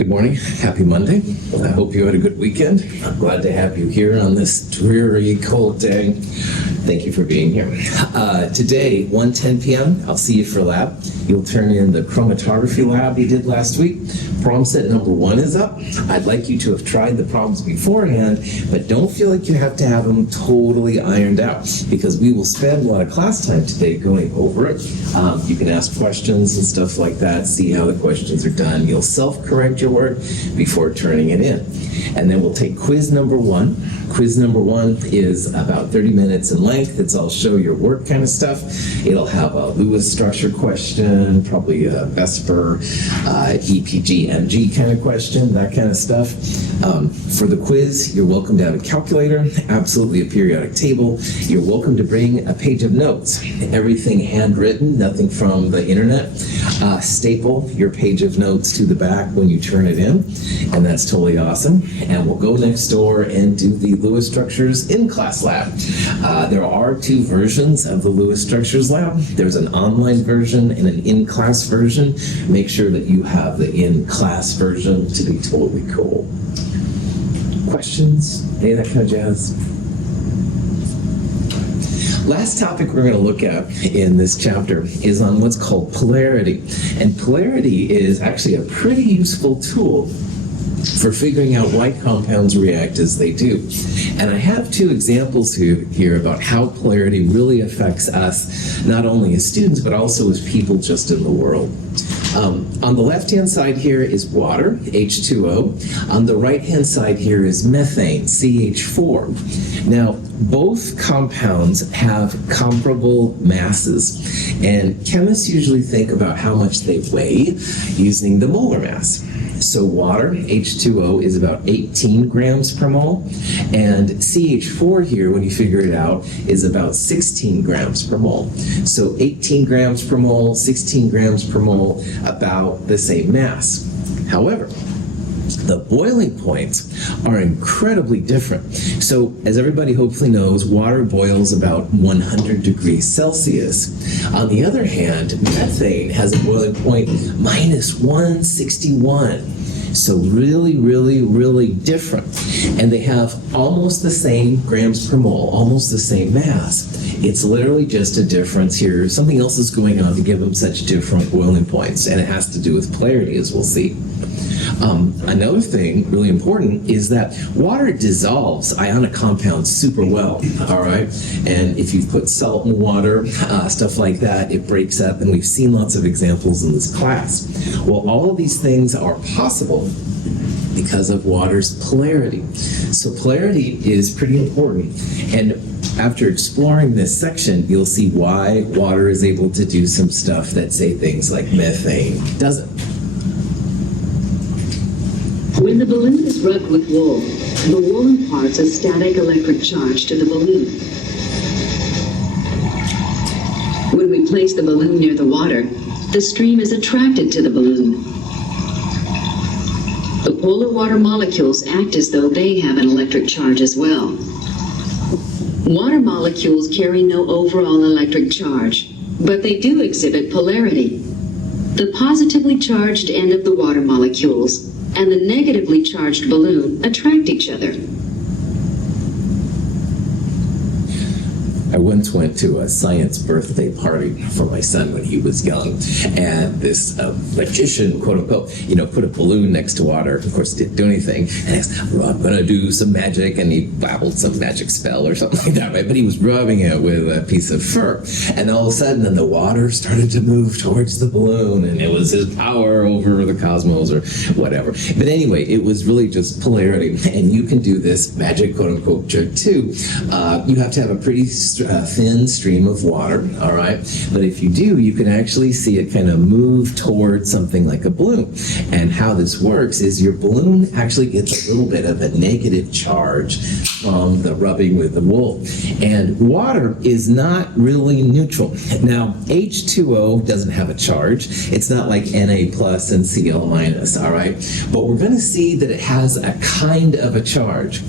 Good morning. Happy Monday. I hope you had a good weekend. I'm glad to have you here on this dreary, cold day. Thank you for being here. Today, 1:10 p.m., I'll see you for lab. You'll turn in the chromatography lab you did last week. Problem set number 1 is up. I'd like you to have tried the problems beforehand, but don't feel like you have to have them totally ironed out, because we will spend a lot of class time today going over it. You can ask questions and stuff like that, see how the questions are done. You'll self-correct your work before turning it in. And then we'll take quiz number 1. Quiz number 1 is about 30 minutes in length. It's all show your work kind of stuff. It'll have a Lewis structure question, probably a Vesper, EPG, MG kind of question, that kind of stuff. For the quiz, you're welcome to have a calculator, absolutely a periodic table. You're welcome to bring a page of notes. Everything handwritten, nothing from the internet. Staple your page of notes to the back when you turn it in, and that's totally awesome. And we'll go next door and do the Lewis Structures in-class lab. There are 2 versions of the Lewis Structures lab. There's an online version and an in-class version. Make sure that you have the in-class version to be totally cool. Questions? Any of that kind of jazz? Last topic we're going to look at in this chapter is on what's called polarity. And polarity is actually a pretty useful tool for figuring out why compounds react as they do. And I have 2 examples here about how polarity really affects us, not only as students, but also as people just in the world. On the left-hand side here is water, H2O. On the right-hand side here is methane, CH4. Now, both compounds have comparable masses, and chemists usually think about how much they weigh using the molar mass. So water, H2O, is about 18 grams per mole, and CH4 here, when you figure it out, is about 16 grams per mole. So 18 grams per mole, 16 grams per mole, about the same mass. However, the boiling points are incredibly different. So, as everybody hopefully knows, water boils about 100 degrees Celsius. On the other hand, methane has a boiling point minus 161. So really, really, really different. And they have almost the same grams per mole, almost the same mass. It's literally just a difference here. Something else is going on to give them such different boiling points, and it has to do with polarity, as we'll see. Another thing really important is that water dissolves ionic compounds super well, all right? And if you put salt in water, stuff like that, it breaks up, and we've seen lots of examples in this class. Well, all of these things are possible because of water's polarity. So polarity is pretty important. And after exploring this section, you'll see why water is able to do some stuff that, say, things like methane doesn't. When the balloon is rubbed with wool, the wool imparts a static electric charge to the balloon. When we place the balloon near the water, the stream is attracted to the balloon. The polar water molecules act as though they have an electric charge as well. Water molecules carry no overall electric charge, but they do exhibit polarity. The positively charged end of the water molecules and the negatively charged balloon attract each other. I once went to a science birthday party for my son when he was young, and this magician, quote unquote, put a balloon next to water. Of course, didn't do anything. And he said, well, I'm going to do some magic, and he babbled some magic spell or something like that, right? But he was rubbing it with a piece of fur, and all of a sudden, then the water started to move towards the balloon, and it was his power over the cosmos or whatever. But anyway, it was really just polarity, and you can do this magic, quote unquote, trick too. You have to have a pretty thin stream of water, all right? But if you do, you can actually see it kind of move towards something like a balloon. And how this works is your balloon actually gets a little bit of a negative charge from the rubbing with the wool. And water is not really neutral. Now, H2O doesn't have a charge. It's not like Na plus and Cl minus, all right? But we're going to see that it has a kind of a charge.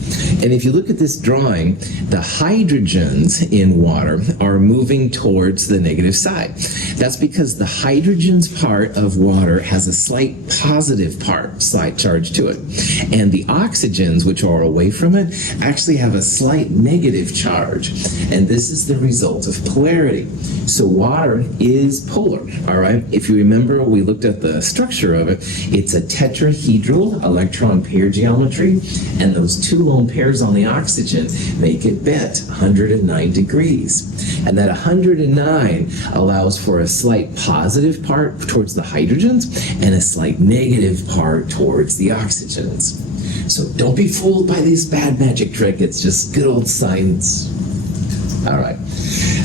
And if you look at this drawing, the hydrogens in water are moving towards the negative side. That's because the hydrogen's part of water has a slight positive slight charge to it. And the oxygens, which are away from it, actually have a slight negative charge. And this is the result of polarity. So water is polar, all right? If you remember, we looked at the structure of it. It's a tetrahedral electron pair geometry, and those two lone pairs on the oxygen make it bent 109 degrees. And that 109 allows for a slight positive part towards the hydrogens and a slight negative part towards the oxygens. So don't be fooled by this bad magic trick. It's just good old science. All right.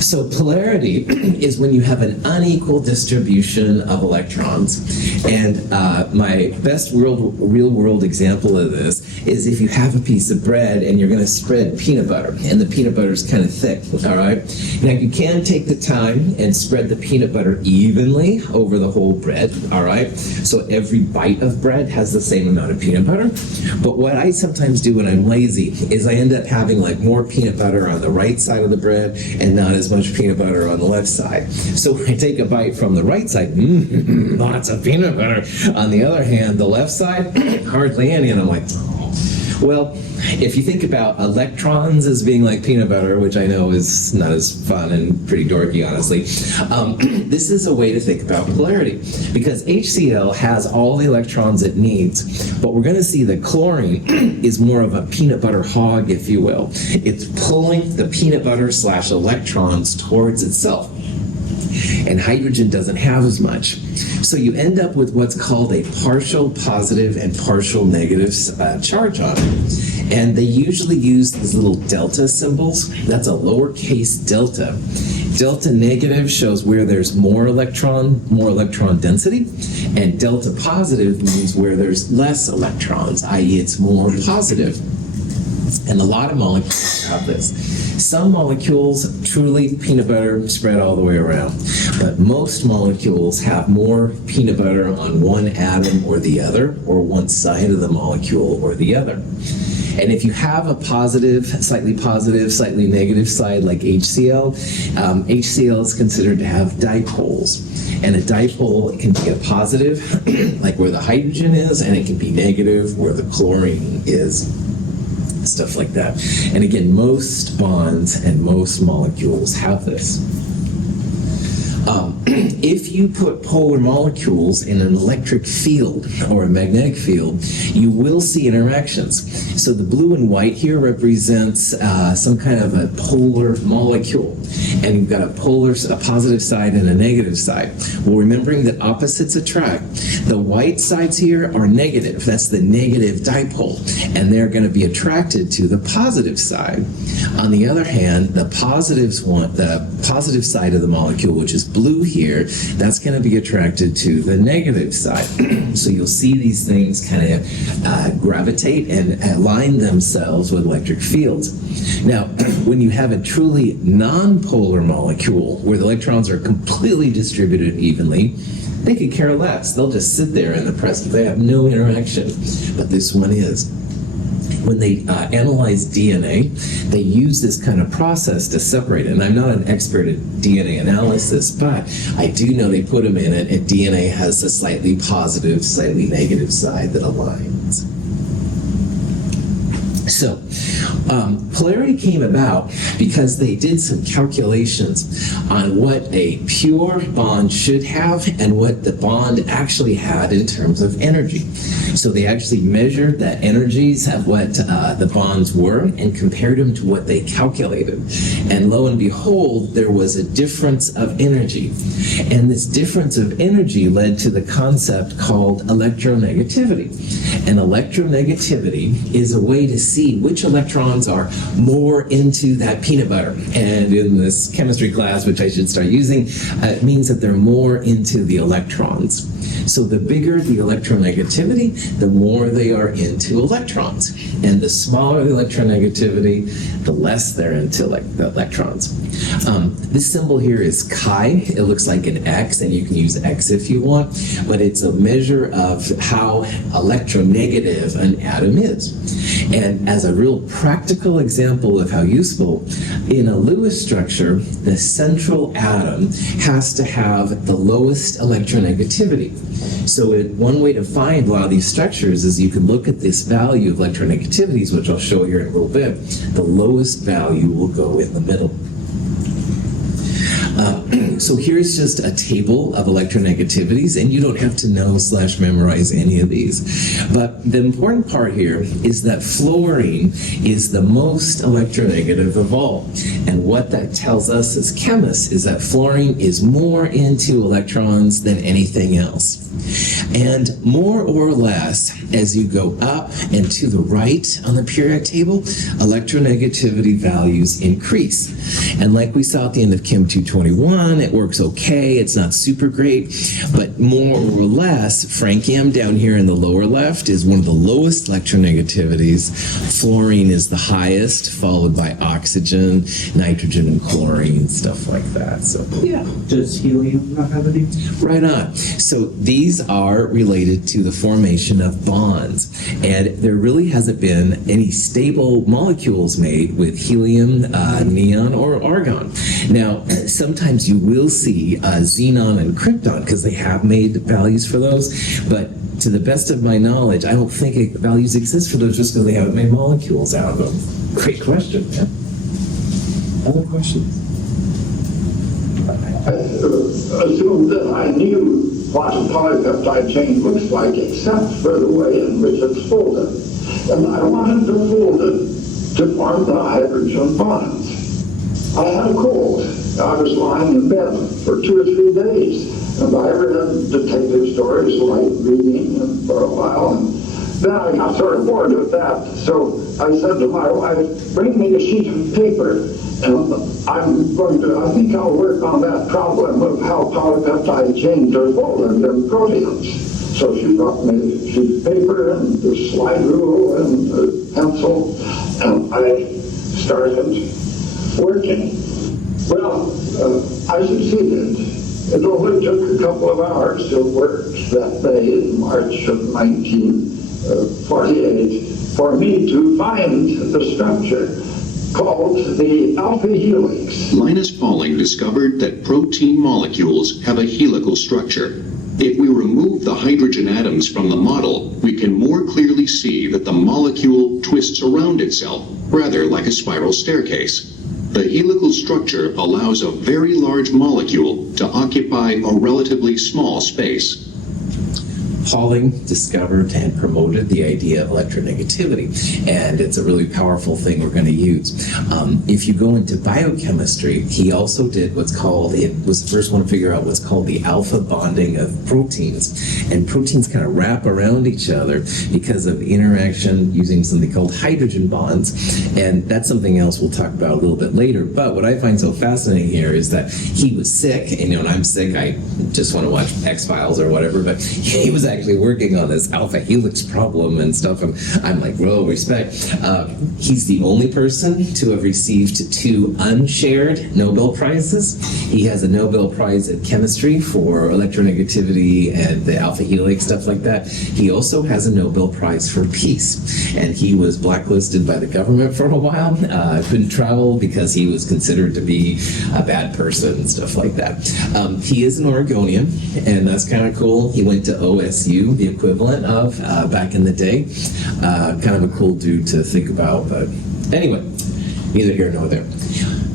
So polarity is when you have an unequal distribution of electrons. And my best real-world example of this is if you have a piece of bread and you're going to spread peanut butter, and the peanut butter is kind of thick, all right? Now, you can take the time and spread the peanut butter evenly over the whole bread, all right? So every bite of bread has the same amount of peanut butter. But what I sometimes do when I'm lazy is I end up having like more peanut butter on the right side of the bread and not as much peanut butter on the left side. So I take a bite from the right side, lots of peanut butter. On the other hand, the left side, hardly any, and I'm like, well, if you think about electrons as being like peanut butter, which I know is not as fun and pretty dorky, honestly, this is a way to think about polarity, because HCl has all the electrons it needs, but we're going to see that chlorine is more of a peanut butter hog, if you will. It's pulling the peanut butter / electrons towards itself. And hydrogen doesn't have as much. So you end up with what's called a partial positive and partial negative charge on it. And they usually use these little delta symbols. That's a lowercase delta. Delta negative shows where there's more electron density, and delta positive means where there's less electrons, i.e. it's more positive. And a lot of molecules have this. Some molecules, truly peanut butter spread all the way around. But most molecules have more peanut butter on one atom or the other, or one side of the molecule or the other. And if you have a slightly negative side like HCl, HCl is considered to have dipoles. And a dipole can be a positive, like where the hydrogen is, and it can be negative where the chlorine is. Stuff like that. And again, most bonds and most molecules have this. If you put polar molecules in an electric field or a magnetic field, you will see interactions. So the blue and white here represents some kind of a polar molecule. And you've got a positive side and a negative side. Well, remembering that opposites attract, the white sides here are negative. That's the negative dipole. And they're going to be attracted to the positive side. On the other hand, the positive side of the molecule, which is blue here, that's going to be attracted to the negative side. So you'll see these things kind of gravitate and align themselves with electric fields. Now, when you have a truly non-polar molecule where the electrons are completely distributed evenly, they could care less. They'll just sit there in the presence. They have no interaction. But this one is. When they analyze DNA, they use this kind of process to separate it. And I'm not an expert at DNA analysis, but I do know they put them in it, and DNA has a slightly positive, slightly negative side that aligns. So, polarity came about because they did some calculations on what a pure bond should have and what the bond actually had in terms of energy. So they actually measured the energies of what the bonds were and compared them to what they calculated. And lo and behold, there was a difference of energy. And this difference of energy led to the concept called electronegativity. And electronegativity is a way to see which electrons are more into that peanut butter. And in this chemistry class, which I should start using, it means that they're more into the electrons. So the bigger the electronegativity, the more they are into electrons. And the smaller the electronegativity, the less they're into the electrons. This symbol here is chi. It looks like an X, and you can use X if you want, but it's a measure of how electronegative an atom is. And as a real practical example of how useful, in a Lewis structure, the central atom has to have the lowest electronegativity. So one way to find a lot of these structures is you can look at this value of electronegativities, which I'll show here in a little bit. The lowest value will go in the middle. So here's just a table of electronegativities, and you don't have to know / memorize any of these. But the important part here is that fluorine is the most electronegative of all. And what that tells us as chemists is that fluorine is more into electrons than anything else. And more or less, as you go up and to the right on the periodic table, electronegativity values increase. And like we saw at the end of Chem 221, it works okay, it's not super great, but more or less, francium down here in the lower left is one of the lowest electronegativities. Fluorine is the highest, followed by oxygen, nitrogen, and chlorine, stuff like that. So, yeah. Does helium not have any? Right on. So these are related to the formation of bonds. And there really hasn't been any stable molecules made with helium, neon, or argon. Now, sometimes you will see xenon and krypton because they have made values for those. But to the best of my knowledge, I don't think values exist for those just because they haven't made molecules out of them. Great question, man. Other questions? I assumed that I knew what a polypeptide chain looks like, except for the way in which it's folded. And I wanted to fold it to form the hydrogen bonds. I had a cold. I was lying in bed for 2 or 3 days, and I read detective stories, light reading for a while, and then I got sort of bored with that. So I said to my wife, bring me a sheet of paper, and I think I'll work on that problem of how polypeptide chains are folded in proteins. So she brought me a sheet of paper and the slide rule and a pencil, and I started working. Well, I succeeded. It only took a couple of hours of work that day in March of 1948 for me to find the structure called the alpha helix. Linus Pauling discovered that protein molecules have a helical structure. If we remove the hydrogen atoms from the model, we can more clearly see that the molecule twists around itself, rather like a spiral staircase. The helical structure allows a very large molecule to occupy a relatively small space. Pauling discovered and promoted the idea of electronegativity, and it's a really powerful thing we're going to use. If you go into biochemistry, he also did what's called, it was the first one to figure out what's called the alpha bonding of proteins, and proteins kind of wrap around each other because of interaction using something called hydrogen bonds, and that's something else we'll talk about a little bit later. But what I find so fascinating here is that he was sick, and when I'm sick, I just want to watch X-Files or whatever, but he was actually working on this alpha helix problem and stuff, and I'm like, whoa, respect. He's the only person to have received 2 unshared Nobel Prizes. He has a Nobel Prize in chemistry for electronegativity and the alpha helix, stuff like that. He also has a Nobel Prize for peace, and he was blacklisted by the government for a while. Couldn't travel because he was considered to be a bad person and stuff like that. He is an Oregonian, and that's kind of cool. He went to OSU, the equivalent of back in the day. Kind of a cool dude to think about, but anyway, neither here nor there.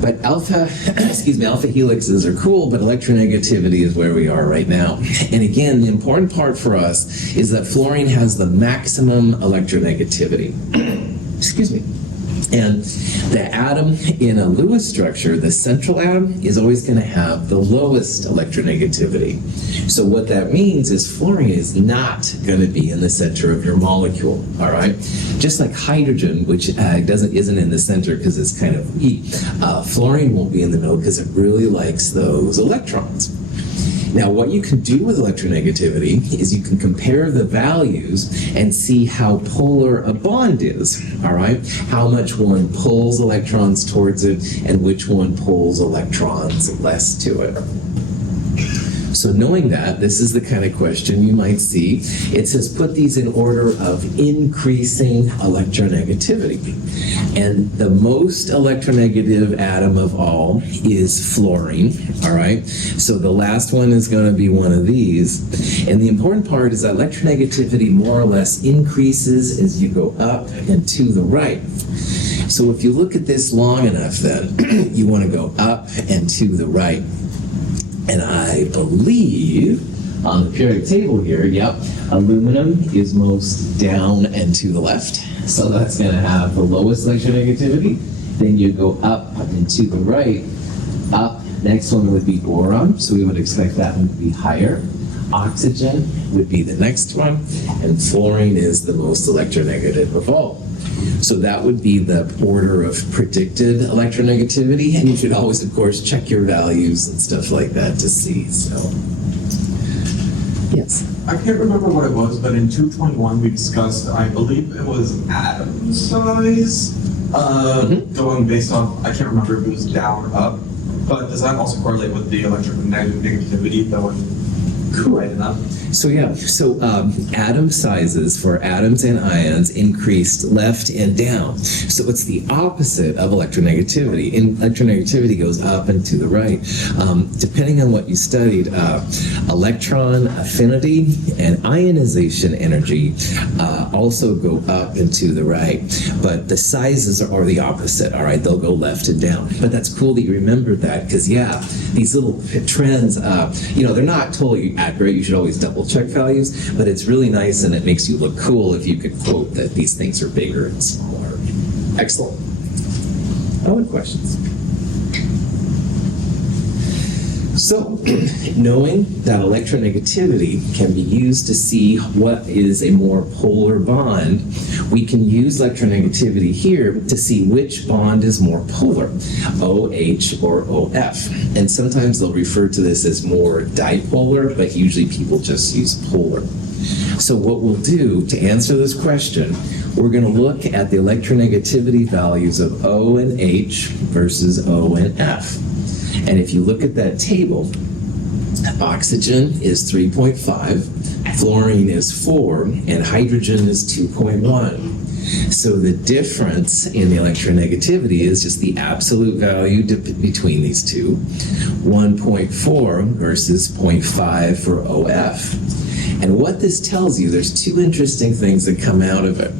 But alpha helixes are cool, but electronegativity is where we are right now. And again, the important part for us is that fluorine has the maximum electronegativity. Excuse me. And the atom in a Lewis structure, the central atom, is always going to have the lowest electronegativity. So what that means is fluorine is not going to be in the center of your molecule, all right? Just like hydrogen, which isn't in the center because it's kind of weak, fluorine won't be in the middle because it really likes those electrons. Now, what you can do with electronegativity is you can compare the values and see how polar a bond is, all right? How much one pulls electrons towards it and which one pulls electrons less to it. So knowing that, this is the kind of question you might see. It says put these in order of increasing electronegativity. And the most electronegative atom of all is fluorine, all right? So the last one is going to be one of these. And the important part is that electronegativity more or less increases as you go up and to the right. So if you look at this long enough, then you want to go up and to the right. And I believe on the periodic table here, yep, aluminum is most down and to the left. So that's going to have the lowest electronegativity. Then you go up and to the right. Up, next one would be boron. So we would expect that one to be higher. Oxygen would be the next one. And fluorine is the most electronegative of all. So that would be the order of predicted electronegativity, and you should always, of course, check your values and stuff like that to see. So, yes. I can't remember what it was, but in 221 we discussed, I believe it was atom size, going based off, I can't remember if it was down or up, but does that also correlate with the electronegativity that would correlate enough? So yeah, atom sizes for atoms and ions increased left and down. So it's the opposite of electronegativity. And electronegativity goes up and to the right. Depending on what you studied, electron affinity and ionization energy also go up and to the right. But the sizes are the opposite, all right? They'll go left and down. But that's cool that you remembered that, because yeah, these little trends, they're not totally accurate. You should always double check values, but it's really nice and it makes you look cool if you could quote that these things are bigger and smaller. Excellent. Other questions? So, knowing that electronegativity can be used to see what is a more polar bond, we can use electronegativity here to see which bond is more polar, OH or OF. And sometimes they'll refer to this as more dipolar, but usually people just use polar. So what we'll do to answer this question, we're going to look at the electronegativity values of O and H versus O and F. And if you look at that table, oxygen is 3.5, fluorine is 4, and hydrogen is 2.1. So the difference in the electronegativity is just the absolute value between these two, 1.4 versus 0.5 for OF. And what this tells you, there's two interesting things that come out of it.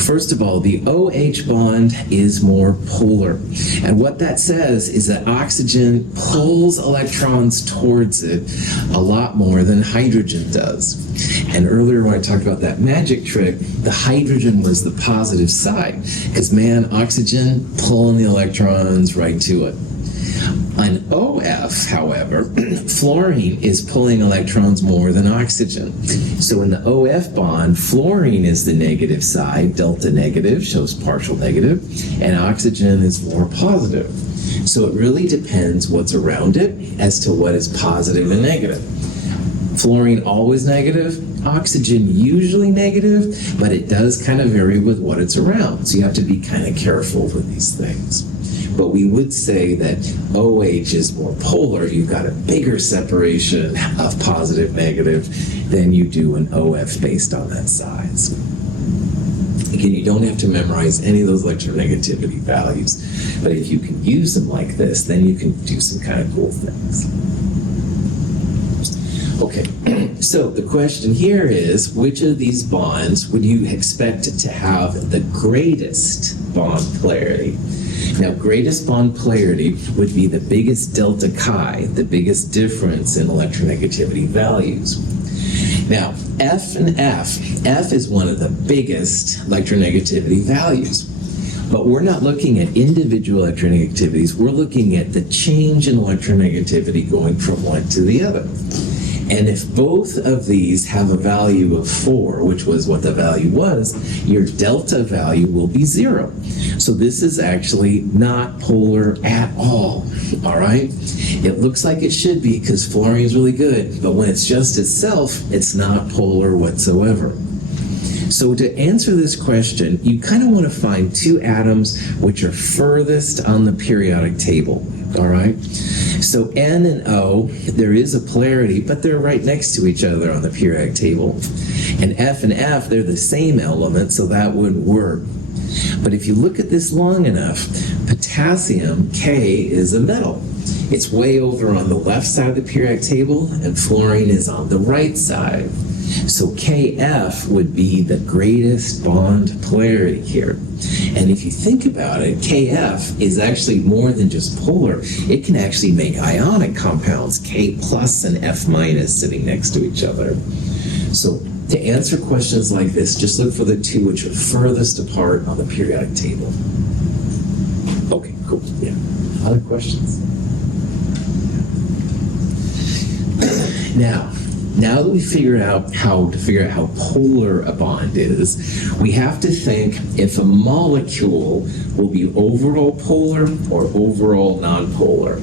First of all, the OH bond is more polar. And what that says is that oxygen pulls electrons towards it a lot more than hydrogen does. And earlier when I talked about that magic trick, the hydrogen was the positive side, because man, oxygen pulling the electrons right to it. On OF, however, fluorine is pulling electrons more than oxygen. So in the OF bond, fluorine is the negative side, delta negative, shows partial negative, and oxygen is more positive. So it really depends what's around it as to what is positive and negative. Fluorine always negative, oxygen usually negative, but it does kind of vary with what it's around. So you have to be kind of careful with these things. But we would say that OH is more polar. You've got a bigger separation of positive, negative than you do in OF based on that size. Again, you don't have to memorize any of those electronegativity values, but if you can use them like this, then you can do some kind of cool things. Okay, so the question here is, which of these bonds would you expect to have the greatest bond polarity? Now, greatest bond polarity would be the biggest delta chi, the biggest difference in electronegativity values. Now, F and F is one of the biggest electronegativity values. But we're not looking at individual electronegativities, we're looking at the change in electronegativity going from one to the other. And if both of these have a value of 4, which was what the value was, your delta value will be 0. So this is actually not polar at all right? It looks like it should be because fluorine is really good, but when it's just itself, it's not polar whatsoever. So to answer this question, you kind of want to find two atoms which are furthest on the periodic table, all right? So N and O, there is a polarity, but they're right next to each other on the periodic table. And F, they're the same element, so that wouldn't work. But if you look at this long enough, potassium, K, is a metal. It's way over on the left side of the periodic table, and fluorine is on the right side. So KF would be the greatest bond polarity here. And if you think about it, KF is actually more than just polar. It can actually make ionic compounds, K plus and F minus, sitting next to each other. So to answer questions like this, just look for the two which are furthest apart on the periodic table. Okay, cool. Yeah. Other questions? Now that we figured out how polar a bond is, we have to think if a molecule will be overall polar or overall nonpolar.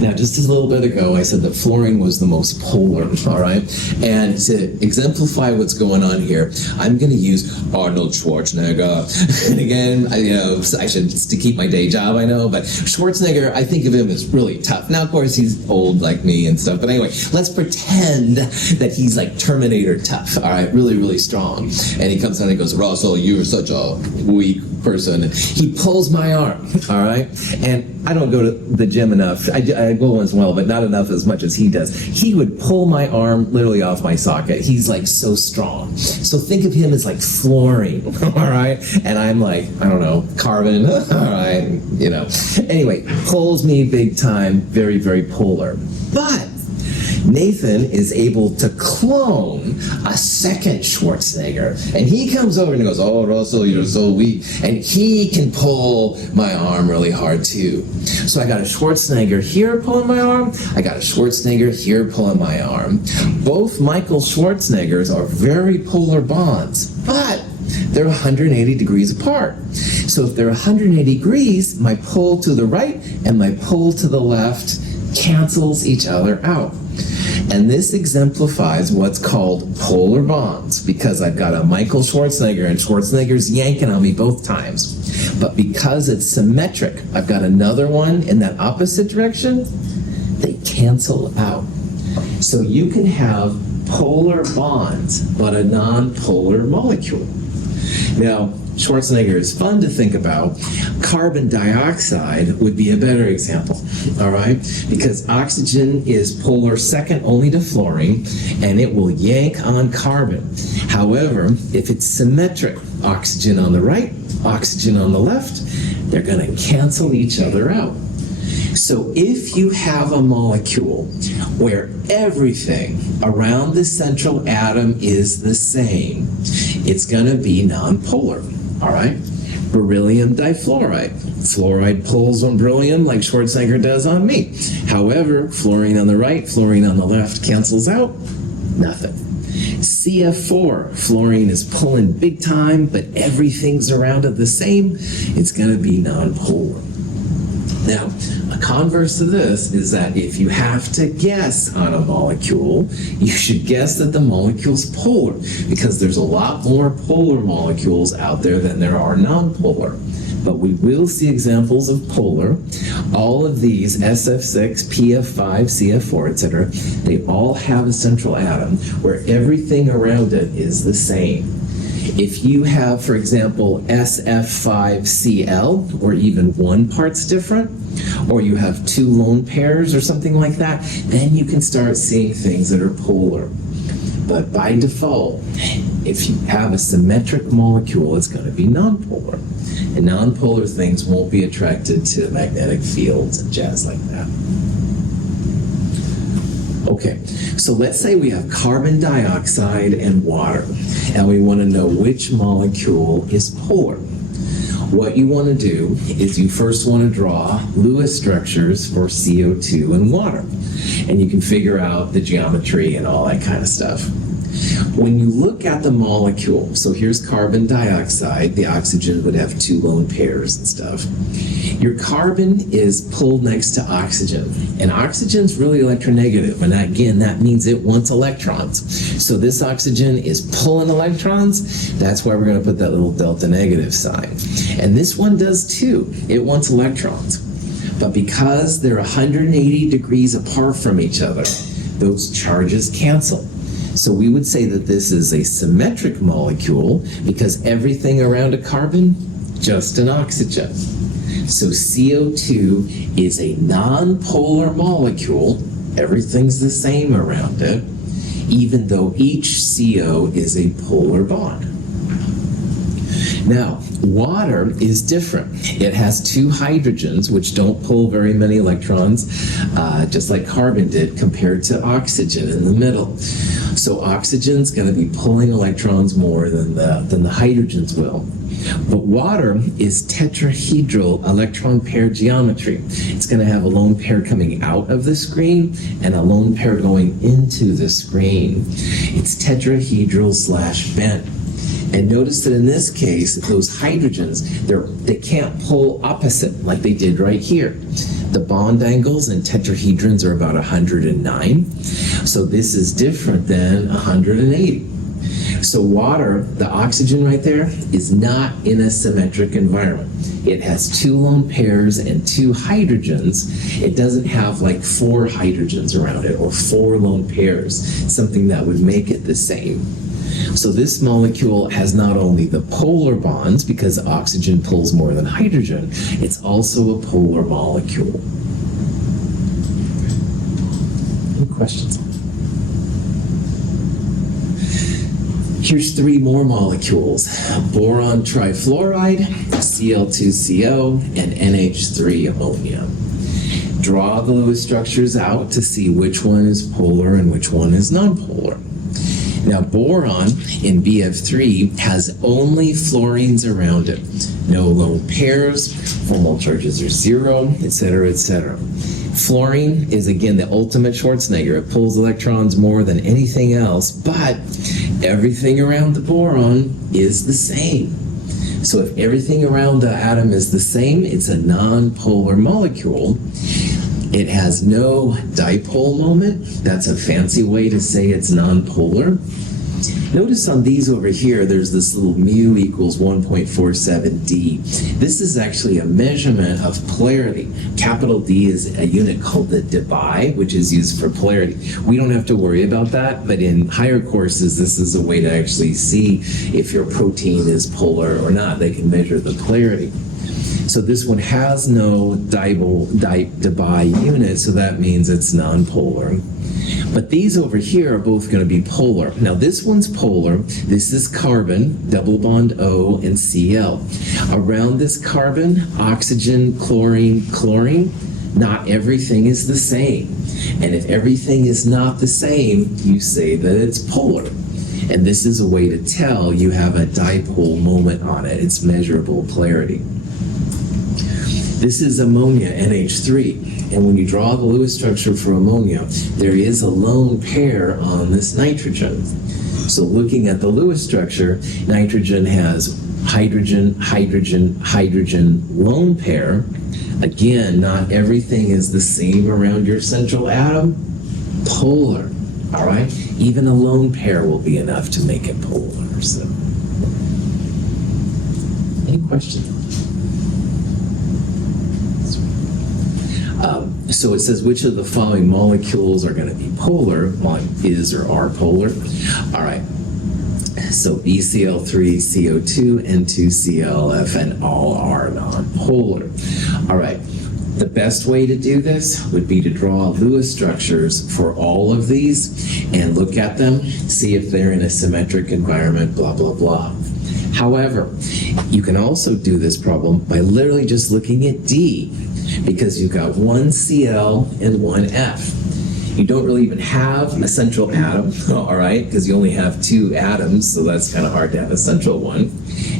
Now, just a little bit ago, I said that fluorine was the most polar, all right? And to exemplify what's going on here, I'm going to use Arnold Schwarzenegger. And again, I should, to keep my day job, I know, but Schwarzenegger, I think of him as really tough. Now, of course, he's old like me and stuff, but anyway, let's pretend that he's like Terminator tough, all right? Really, really strong. And he comes down and he goes, Russell, you're such a weak person. He pulls my arm, all right? And I don't go to the gym enough. I go once in a while, but not enough as much as he does. He would pull my arm literally off my socket. He's like so strong. So think of him as like fluorine, all right? And I'm like, I don't know, carbon, all right, Anyway, pulls me big time, very, very polar. But Nathan is able to clone a second Schwarzenegger. And he comes over and goes, oh, Russell, you're so weak. And he can pull my arm really hard too. So I got a Schwarzenegger here pulling my arm. I got a Schwarzenegger here pulling my arm. Both Michael Schwarzeneggers are very polar bonds, but they're 180 degrees apart. So if they're 180 degrees, my pull to the right and my pull to the left cancels each other out. And this exemplifies what's called polar bonds, because I've got a Michael Schwarzenegger, and Schwarzenegger's yanking on me both times. But because it's symmetric, I've got another one in that opposite direction, they cancel out. So you can have polar bonds, but a non-polar molecule. Now, Schwarzenegger is fun to think about. Carbon dioxide would be a better example, all right? Because oxygen is polar second only to fluorine, and it will yank on carbon. However, if it's symmetric, oxygen on the right, oxygen on the left, they're going to cancel each other out. So if you have a molecule where everything around the central atom is the same, it's going to be nonpolar, all right? Beryllium difluoride. Fluoride pulls on beryllium like Schwarzenegger does on me. However, fluorine on the right, fluorine on the left cancels out, nothing. CF4, fluorine is pulling big time, but everything's around it the same, it's going to be nonpolar. Now, a converse to this is that if you have to guess on a molecule, you should guess that the molecule's polar, because there's a lot more polar molecules out there than there are nonpolar. But we will see examples of polar. All of these, SF6, PF5, CF4, etc., they all have a central atom where everything around it is the same. If you have, for example, SF5Cl, or even one part's different, or you have two lone pairs or something like that, then you can start seeing things that are polar. But by default, if you have a symmetric molecule, it's going to be nonpolar. And nonpolar things won't be attracted to magnetic fields and jazz like that. Okay, so let's say we have carbon dioxide and water, and we want to know which molecule is polar. What you want to do is you first want to draw Lewis structures for CO2 and water, and you can figure out the geometry and all that kind of stuff. When you look at the molecule, so here's carbon dioxide, the oxygen would have two lone pairs and stuff. Your carbon is pulled next to oxygen, and oxygen's really electronegative, and again, that means it wants electrons. So this oxygen is pulling electrons, that's why we're going to put that little delta negative sign. And this one does too, it wants electrons. But because they're 180 degrees apart from each other, those charges cancel. So we would say that this is a symmetric molecule because everything around a carbon, just an oxygen. So CO2 is a non-polar molecule. Everything's the same around it, even though each CO is a polar bond. Now, water is different. It has two hydrogens, which don't pull very many electrons, just like carbon did, compared to oxygen in the middle. So oxygen's going to be pulling electrons more than the hydrogens will. But water is tetrahedral electron pair geometry. It's going to have a lone pair coming out of the screen and a lone pair going into the screen. It's tetrahedral / bent. And notice that in this case, those hydrogens, they can't pull opposite like they did right here. The bond angles in tetrahedrons are about 109. So this is different than 180. So water, the oxygen right there, is not in a symmetric environment. It has two lone pairs and two hydrogens. It doesn't have like 4 hydrogens around it or 4 lone pairs, something that would make it the same. So this molecule has not only the polar bonds, because oxygen pulls more than hydrogen, it's also a polar molecule. Any questions? Here's 3 more molecules: boron trifluoride, Cl2CO, and NH3 ammonia. Draw the Lewis structures out to see which one is polar and which one is nonpolar. Now, boron in BF3 has only fluorines around it. No lone pairs, formal charges are 0, etc., etc. Fluorine is, again, the ultimate Schwarzenegger. It pulls electrons more than anything else, but everything around the boron is the same. So if everything around the atom is the same, it's a non-polar molecule. It has no dipole moment. That's a fancy way to say it's nonpolar. Notice on these over here, there's this little mu equals 1.47D. This is actually a measurement of polarity. Capital D is a unit called the debye, which is used for polarity. We don't have to worry about that, but in higher courses, this is a way to actually see if your protein is polar or not. They can measure the polarity. So this one has no debye unit, so that means it's nonpolar. But these over here are both going to be polar. Now this one's polar. This is carbon, double bond O and Cl. Around this carbon, oxygen, chlorine, chlorine. Not everything is the same. And if everything is not the same, you say that it's polar. And this is a way to tell you have a dipole moment on it. It's measurable polarity. This is ammonia, NH3. And when you draw the Lewis structure for ammonia, there is a lone pair on this nitrogen. So looking at the Lewis structure, nitrogen has hydrogen, hydrogen, hydrogen, lone pair. Again, not everything is the same around your central atom. Polar, all right? Even a lone pair will be enough to make it polar. So, any questions? So it says, which of the following molecules are going to be polar? One is or are polar. All right. So BCl3, CO2, N2ClF, and all are non-polar. All right. The best way to do this would be to draw Lewis structures for all of these and look at them, see if they're in a symmetric environment, blah, blah, blah. However, you can also do this problem by literally just looking at D, because you've got one Cl and one F. You don't really even have a central atom, all right, because you only have 2 atoms, so that's kind of hard to have a central one.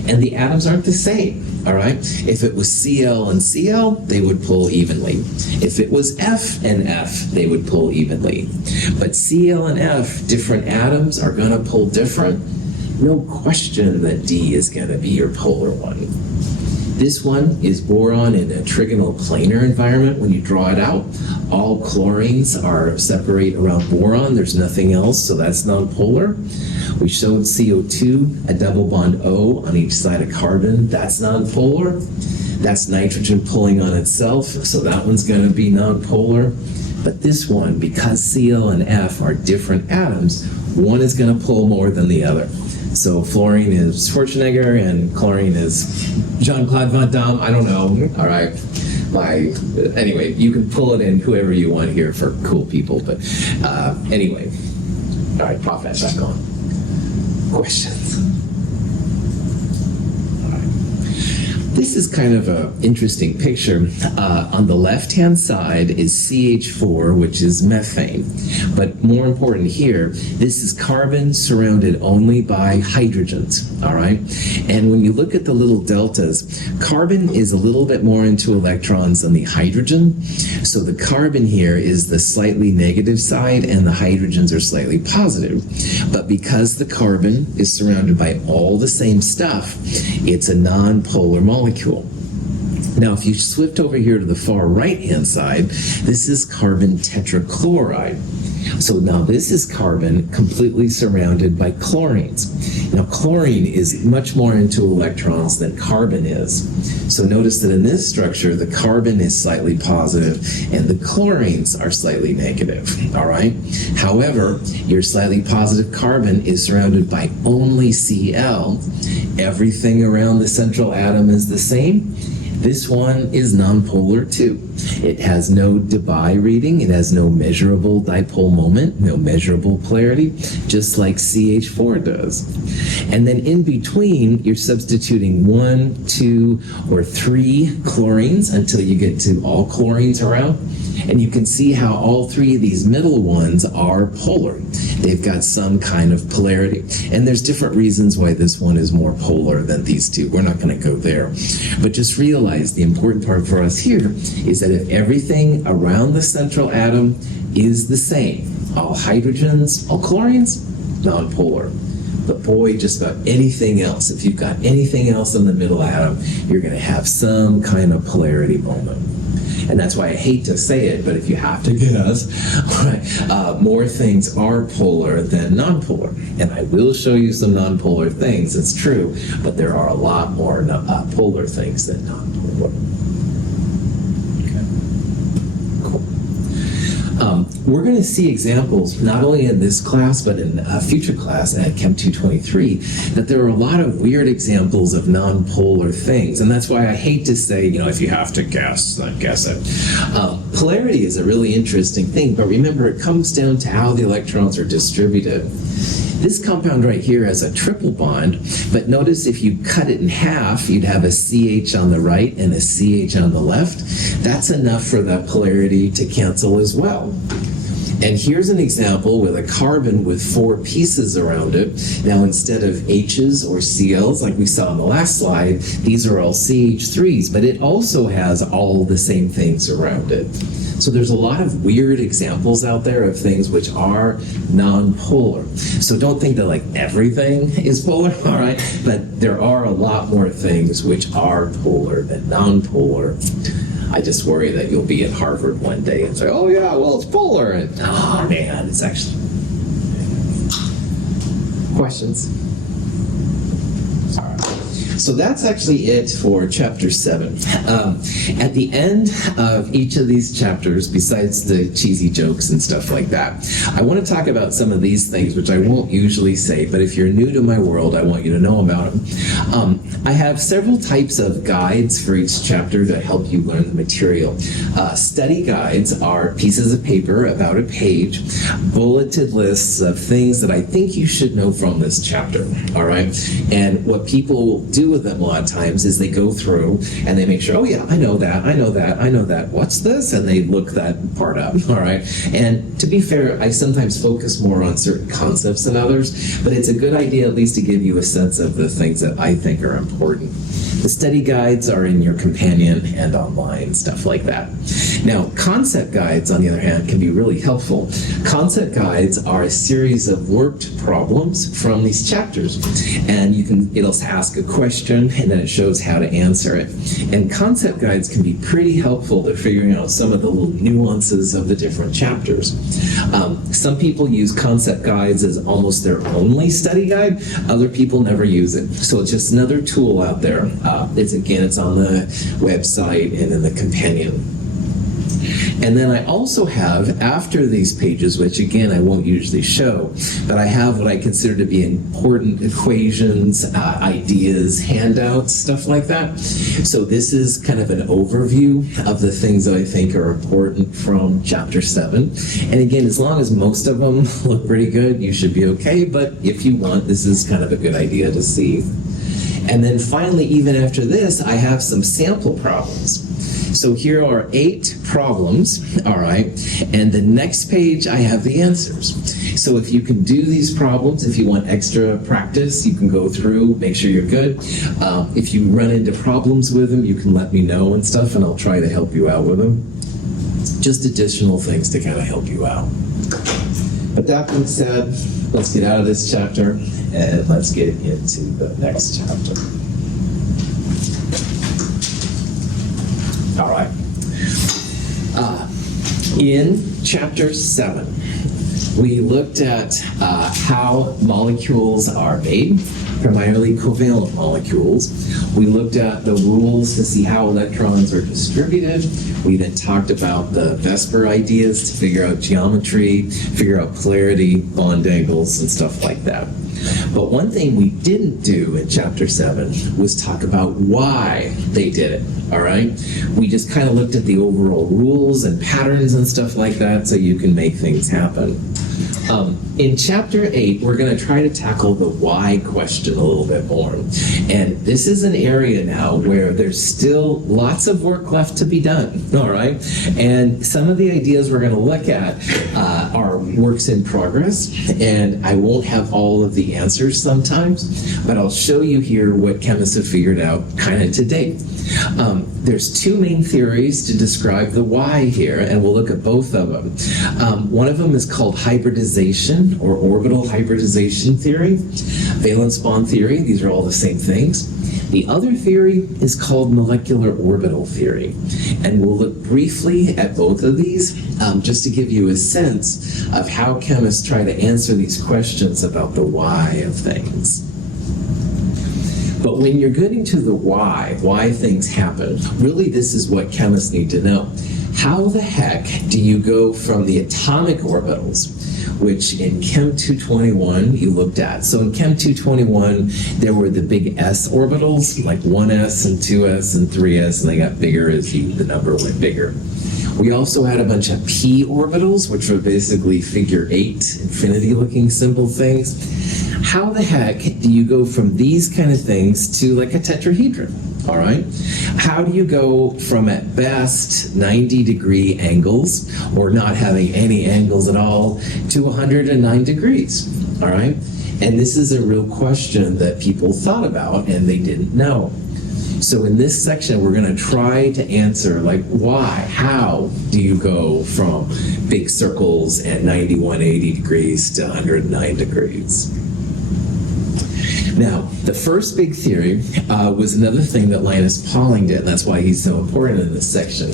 And the atoms aren't the same, all right? If it was Cl and Cl, they would pull evenly. If it was F and F, they would pull evenly. But Cl and F, different atoms, are going to pull different. No question that D is going to be your polar one. This one is boron in a trigonal planar environment. When you draw it out, all chlorines are separate around boron. There's nothing else, so that's nonpolar. We showed CO2, a double bond O on each side of carbon. That's nonpolar. That's nitrogen pulling on itself, so that one's going to be nonpolar. But this one, because Cl and F are different atoms, one is going to pull more than the other. So fluorine is Schwarzenegger and chlorine is Jean-Claude Van Damme. I don't know. All right. Anyway, you can pull it in whoever you want here for cool people. But anyway. All right, Prof, that's back on. Questions? This is kind of an interesting picture. On the left-hand side is CH4, which is methane. But more important here, this is carbon surrounded only by hydrogens, all right? And when you look at the little deltas, carbon is a little bit more into electrons than the hydrogen. So the carbon here is the slightly negative side, and the hydrogens are slightly positive. But because the carbon is surrounded by all the same stuff, it's a non-polar molecule. Now, if you shift over here to the far right-hand side, this is carbon tetrachloride. So now this is carbon completely surrounded by chlorines. Now, chlorine is much more into electrons than carbon is. So notice that in this structure, the carbon is slightly positive and the chlorines are slightly negative, all right? However, your slightly positive carbon is surrounded by only Cl. Everything around the central atom is the same. This one is nonpolar too. It has no Debye reading. It has no measurable dipole moment, no measurable polarity, just like CH4 does. And then in between, you're substituting 1, 2, or 3 chlorines until you get to all chlorines around. And you can see how all 3 of these middle ones are polar. They've got some kind of polarity. And there's different reasons why this one is more polar than these two. We're not going to go there. But just realize the important part for us here is that if everything around the central atom is the same, all hydrogens, all chlorines, nonpolar. But boy, just about anything else, if you've got anything else in the middle atom, you're going to have some kind of polarity moment. And that's why I hate to say it, but if you have to guess, right, more things are polar than nonpolar. And I will show you some nonpolar things, it's true, but there are a lot more polar things than nonpolar. We're going to see examples, not only in this class, but in a future class at Chem 223, that there are a lot of weird examples of nonpolar things. And that's why I hate to say, if you have to guess, then guess it. Polarity is a really interesting thing, but remember, it comes down to how the electrons are distributed. This compound right here has a triple bond, but notice if you cut it in half, you'd have a CH on the right and a CH on the left. That's enough for that polarity to cancel as well. And here's an example with a carbon with 4 pieces around it. Now, instead of H's or Cl's like we saw on the last slide, these are all CH3s, but it also has all the same things around it. So there's a lot of weird examples out there of things which are non-polar. So don't think that everything is polar, all right? But there are a lot more things which are polar than non-polar. I just worry that you'll be at Harvard one day and say, oh yeah, well it's polar, and oh man, it's actually... Questions? All right. So that's actually it for chapter 7. At the end of each of these chapters, besides the cheesy jokes and stuff like that, I want to talk about some of these things, which I won't usually say, but if you're new to my world, I want you to know about them. I have several types of guides for each chapter to help you learn the material. Study guides are pieces of paper, about a page, bulleted lists of things that I think you should know from this chapter, all right? And what people do with them a lot of times is they go through and they make sure, oh yeah, I know that, I know that, I know that, what's this? And they look that part up, all right? And to be fair, I sometimes focus more on certain concepts than others, but it's a good idea at least to give you a sense of the things that I think are important. The study guides are in your companion and online, stuff like that. Now, concept guides, on the other hand, can be really helpful. Concept guides are a series of worked problems from these chapters. And it'll ask a question, and then it shows how to answer it. And concept guides can be pretty helpful to figuring out some of the little nuances of the different chapters. Some people use concept guides as almost their only study guide. Other people never use it. So it's just another tool out there It's on the website and in the companion. And then I also have, after these pages, which again I won't usually show, but I have what I consider to be important equations, ideas, handouts, stuff like that. So this is kind of an overview of the things that I think are important from chapter 7. And again, as long as most of them look pretty good, you should be okay. But if you want, this is kind of a good idea to see. And then finally, even after this, I have some sample problems. So here are 8 problems, all right? And the next page, I have the answers. So if you can do these problems, if you want extra practice, you can go through, make sure you're good. If you run into problems with them, you can let me know and stuff, and I'll try to help you out with them. Just additional things to kind of help you out. But that being said, let's get out of this chapter, and let's get into the next chapter. All right. In chapter 7, we looked at how molecules are made, primarily covalent molecules. We looked at the rules to see how electrons are distributed. We then talked about the VSEPR ideas to figure out geometry, figure out polarity, bond angles, and stuff like that. But one thing we didn't do in chapter 7 was talk about why they did it, all right? We just kind of looked at the overall rules and patterns and stuff like that so you can make things happen. In chapter 8, we're going to try to tackle the why question a little bit more. And this is an area now where there's still lots of work left to be done, all right? And some of the ideas we're going to look at are works in progress, and I won't have all of the answers sometimes, but I'll show you here what chemists have figured out kind of to date. There's 2 main theories to describe the why here, and we'll look at both of them. One of them is called hybridization, or orbital hybridization theory, valence bond theory. These are all the same things. The other theory is called molecular orbital theory, and we'll look briefly at both of these just to give you a sense of how chemists try to answer these questions about the why of things. But when you're getting to the why things happen, really this is what chemists need to know. How the heck do you go from the atomic orbitals, which in Chem 221 you looked at. So in Chem 221, there were the big s orbitals, like 1s and 2s and 3s, and they got bigger as the number went bigger. We also had a bunch of p orbitals, which were basically figure 8, infinity-looking symbol things. How the heck do you go from these kind of things to like a tetrahedron? All right. How do you go from at best 90-degree angles, or not having any angles at all, to 109 degrees? All right. And this is a real question that people thought about and they didn't know. So in this section, we're going to try to answer, like, why, how do you go from big circles at 180 degrees to 109 degrees? Now, the first big theory was another thing that Linus Pauling did, and that's why he's so important in this section.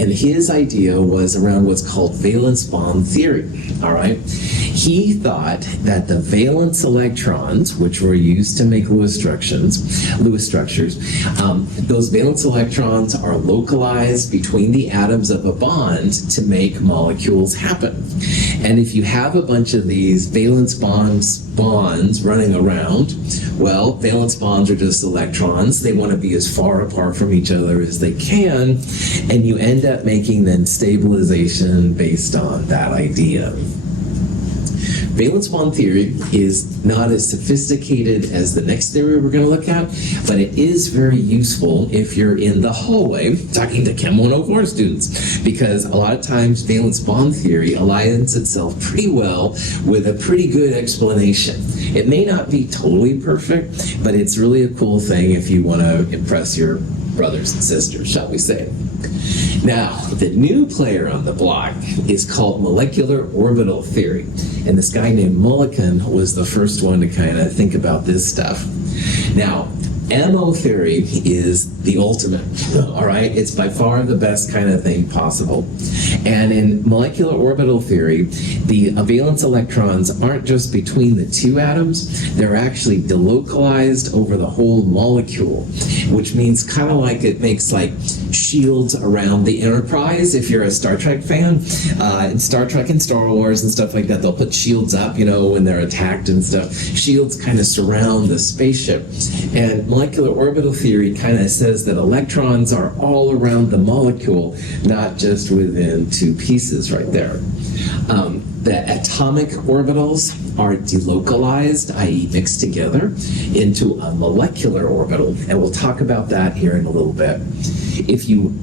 And his idea was around what's called valence bond theory, all right? He thought that the valence electrons, which were used to make Lewis structures, those valence electrons are localized between the atoms of a bond to make molecules happen. And if you have a bunch of these valence bonds running around, well, valence bonds are just electrons. They want to be as far apart from each other as they can, and you end up making then stabilization based on that idea. Valence bond theory is not as sophisticated as the next theory we're going to look at, but it is very useful if you're in the hallway talking to Chem 104 students, because a lot of times valence bond theory aligns itself pretty well with a pretty good explanation. It may not be totally perfect, but it's really a cool thing if you want to impress your brothers and sisters, shall we say. Now, the new player on the block is called molecular orbital theory. And this guy named Mulliken was the first one to kind of think about this stuff. Now, MO theory is the ultimate, all right? It's by far the best kind of thing possible. And in molecular orbital theory, the valence electrons aren't just between the two atoms, they're actually delocalized over the whole molecule, which means kind of like it makes like shields around the Enterprise, if you're a Star Trek fan. In Star Trek and Star Wars and stuff like that, they'll put shields up, you know, when they're attacked and stuff. Shields kind of surround the spaceship. And molecular orbital theory kind of says that electrons are all around the molecule, not just within two pieces right there. The atomic orbitals are delocalized, i.e. mixed together, into a molecular orbital, and we'll talk about that here in a little bit. If you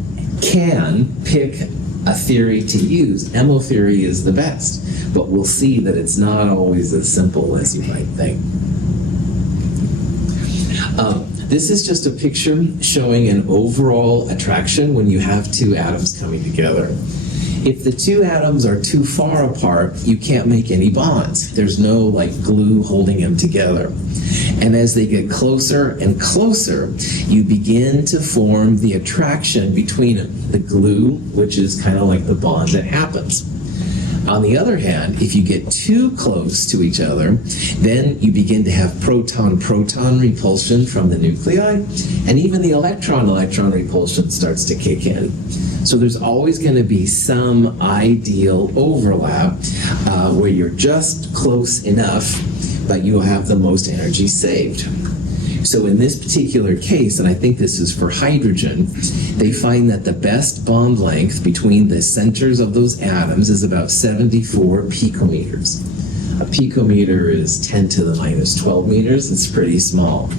can pick a theory to use, MO theory is the best, but we'll see that it's not always as simple as you might think. This is just a picture showing an overall attraction when you have two atoms coming together. If the two atoms are too far apart, you can't make any bonds. There's no like glue holding them together. And as they get closer and closer, you begin to form the attraction between them, the glue, which is kind of like the bond that happens. On the other hand, if you get too close to each other, then you begin to have proton-proton repulsion from the nuclei, and even the electron-electron repulsion starts to kick in. So there's always going to be some ideal overlap where you're just close enough, but you'll have the most energy saved. So in this particular case, and I think this is for hydrogen, they find that the best bond length between the centers of those atoms is about 74 picometers. A picometer is 10 to the minus 12 meters. It's pretty small.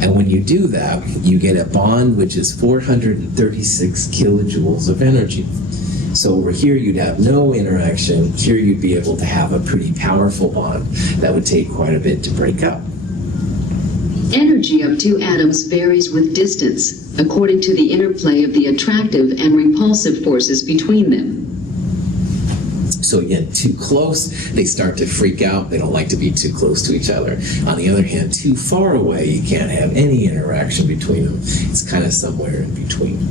And when you do that, you get a bond which is 436 kilojoules of energy. So over here, you'd have no interaction. Here, you'd be able to have a pretty powerful bond that would take quite a bit to break up. Energy of two atoms varies with distance, according to the interplay of the attractive and repulsive forces between them. So again, too close, they start to freak out. They don't like to be too close to each other. On the other hand, too far away, you can't have any interaction between them. It's kind of somewhere in between.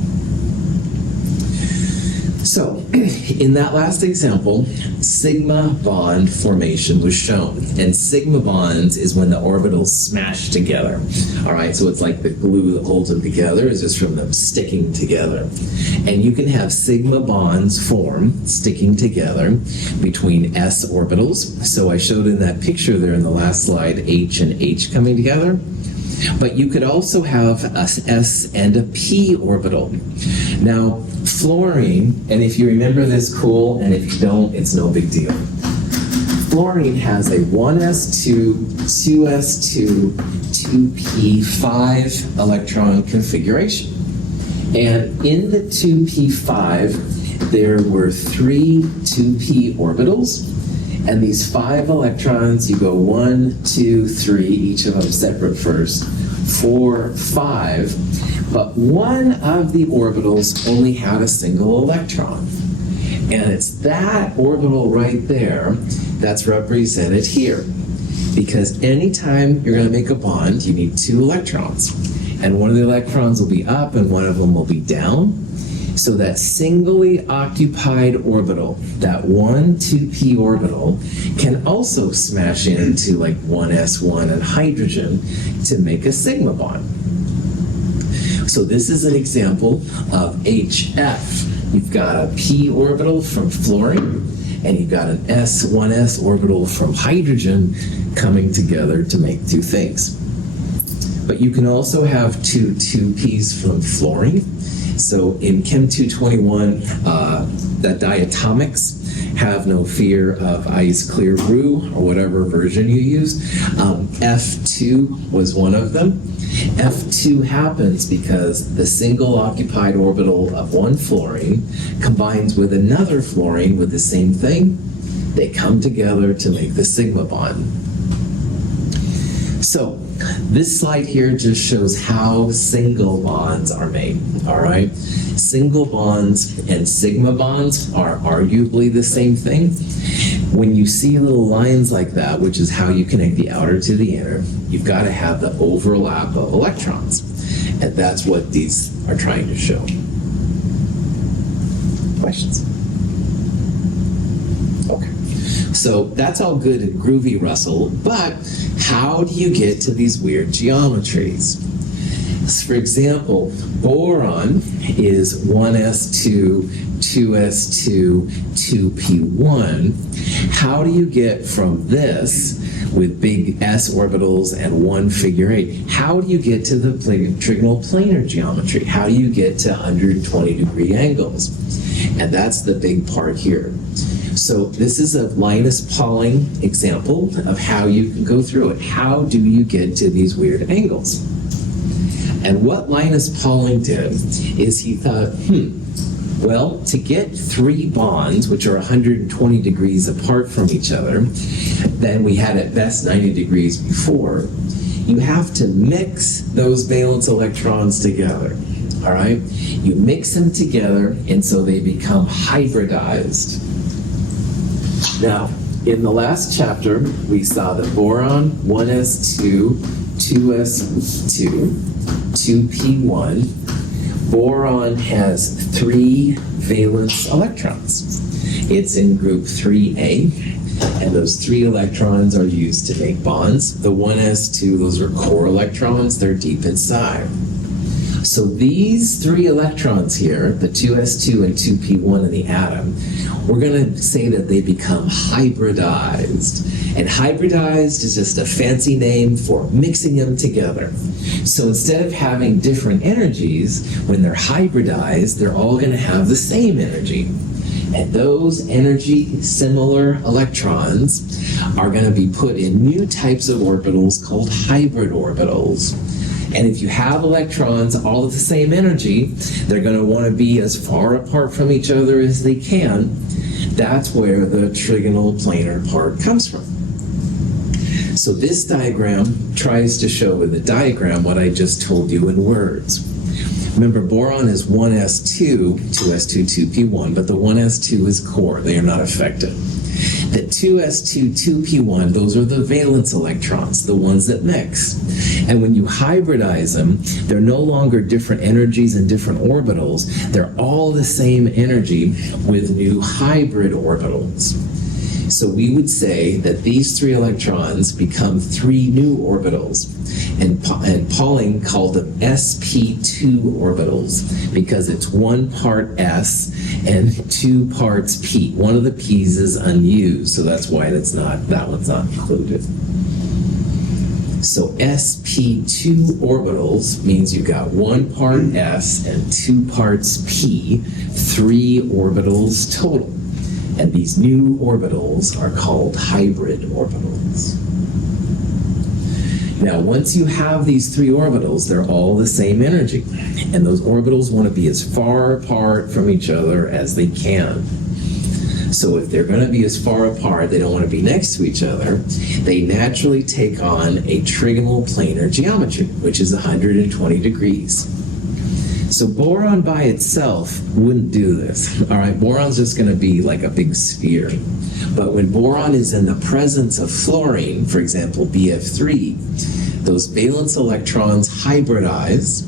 So, in that last example, sigma bond formation was shown. And sigma bonds is when the orbitals smash together. All right, so it's like the glue that holds them together is just from them sticking together. And you can have sigma bonds form sticking together between s orbitals. So I showed in that picture there in the last slide, H and H coming together. But you could also have a s and a p orbital. Now, fluorine, and if you remember this, cool, and if you don't, it's no big deal. Fluorine has a 1s2, 2s2, 2p5 electron configuration. And in the 2p5, there were 3 2p orbitals, and these 5 electrons, you go 1, 2, 3, each of them separate first, 4, 5, but one of the orbitals only had a single electron. And it's that orbital right there that's represented here. Because anytime you're going to make a bond, you need 2 electrons. And one of the electrons will be up and one of them will be down. So that singly occupied orbital, that 1, 2p orbital, can also smash into like 1s1 and hydrogen to make a sigma bond. So this is an example of HF. You've got a p orbital from fluorine, and you've got an s1s orbital from hydrogen coming together to make 2 things. But you can also have 2 2p's from fluorine. So in Chem 221, the diatomics have no fear of ice clear roux or whatever version you use. F2 was one of them. F2 happens because the single occupied orbital of one fluorine combines with another fluorine with the same thing. They come together to make the sigma bond. So this slide here just shows how single bonds are made, all right? Single bonds and sigma bonds are arguably the same thing. When you see little lines like that, which is how you connect the outer to the inner, you've got to have the overlap of electrons. And that's what these are trying to show. Questions? Okay. So that's all good and groovy, Russell, but how do you get to these weird geometries? For example, boron is 1s2, 2s2, 2p1. How do you get from this with big s orbitals and one figure 8? How do you get to the trigonal planar geometry? How do you get to 120-degree angles? And that's the big part here. So this is a Linus Pauling example of how you can go through it. How do you get to these weird angles? And what Linus Pauling did is he thought, well, to get 3 bonds, which are 120 degrees apart from each other, then we had at best 90 degrees before, you have to mix those valence electrons together, all right? You mix them together, and so they become hybridized. Now, in the last chapter, we saw that boron, 1s2, 2s2, 2p1. Boron has 3 valence electrons. It's in group 3a, and those 3 electrons are used to make bonds. The 1s2, those are core electrons, they're deep inside. So these 3 electrons here, the 2s2 and 2p1 in the atom, we're going to say that they become hybridized. And hybridized is just a fancy name for mixing them together. So instead of having different energies, when they're hybridized, they're all going to have the same energy. And those energy similar electrons are going to be put in new types of orbitals called hybrid orbitals. And if you have electrons all of the same energy, they're going to want to be as far apart from each other as they can. That's where the trigonal planar part comes from. So this diagram tries to show with a diagram what I just told you in words. Remember, boron is 1s2, 2s2, 2p1, but the 1s2 is core. They are not affected. The 2s2, 2p1, those are the valence electrons, the ones that mix. And when you hybridize them, they're no longer different energies and different orbitals. They're all the same energy with new hybrid orbitals. So we would say that these 3 electrons become 3 new orbitals. And Pauling called them sp2 orbitals because it's 1 part s and 2 parts p. One of the p's is unused, so that's why that one's not included. So sp2 orbitals means you got 1 part s and 2 parts p, 3 orbitals total. And these new orbitals are called hybrid orbitals. Now, once you have these 3 orbitals, they're all the same energy. And those orbitals want to be as far apart from each other as they can. So if they're going to be as far apart, they don't want to be next to each other, they naturally take on a trigonal planar geometry, which is 120 degrees. So boron by itself wouldn't do this. All right, boron's just going to be like a big sphere. But when boron is in the presence of fluorine, for example, BF3, those valence electrons hybridize,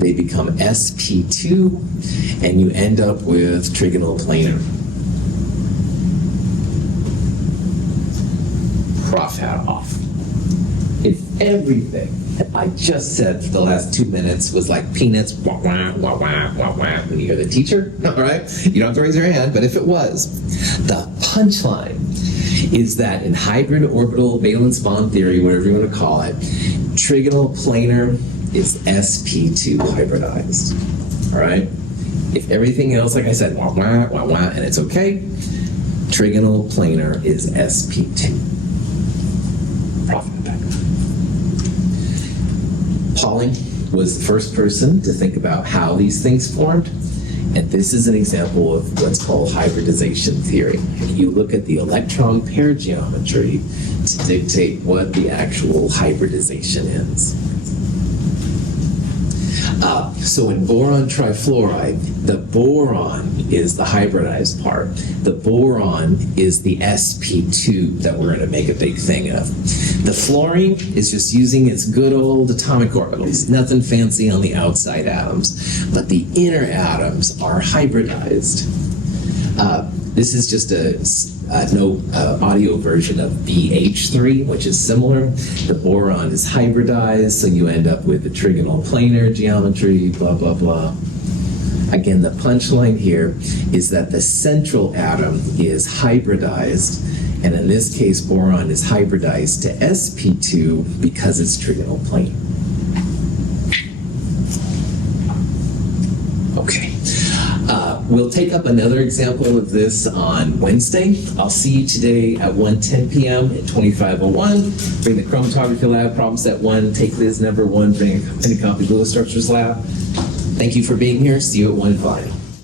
they become sp2, and you end up with trigonal planar. Prof hat off. If everything I just said for the last 2 minutes was like peanuts, wah, wah, wah, wah, wah, wah, when you hear the teacher, all right? You don't have to raise your hand, but if it was, the punchline is that in hybrid orbital valence bond theory, whatever you want to call it, trigonal planar is sp2 hybridized, all right? If everything else, like I said, wah, wah, wah, wah, and it's okay, trigonal planar is sp2. Pauling was the first person to think about how these things formed, and this is an example of what's called hybridization theory. You look at the electron pair geometry to dictate what the actual hybridization is. So in boron trifluoride, the boron is the hybridized part. The boron is the sp2 that we're going to make a big thing of. The fluorine is just using its good old atomic orbitals, nothing fancy on the outside atoms, but the inner atoms are hybridized. This is just no audio version of BH3, which is similar. The boron is hybridized, so you end up with the trigonal planar geometry, blah, blah, blah. Again, the punchline here is that the central atom is hybridized, and in this case, boron is hybridized to sp2 because it's trigonal planar. Okay. We'll take up another example of this on Wednesday. I'll see you today at 1:10 p.m. at 2501. Bring the chromatography lab, problem set 1, take Liz number 1, bring a copy of the Structures lab. Thank you for being here. See you at 1:05.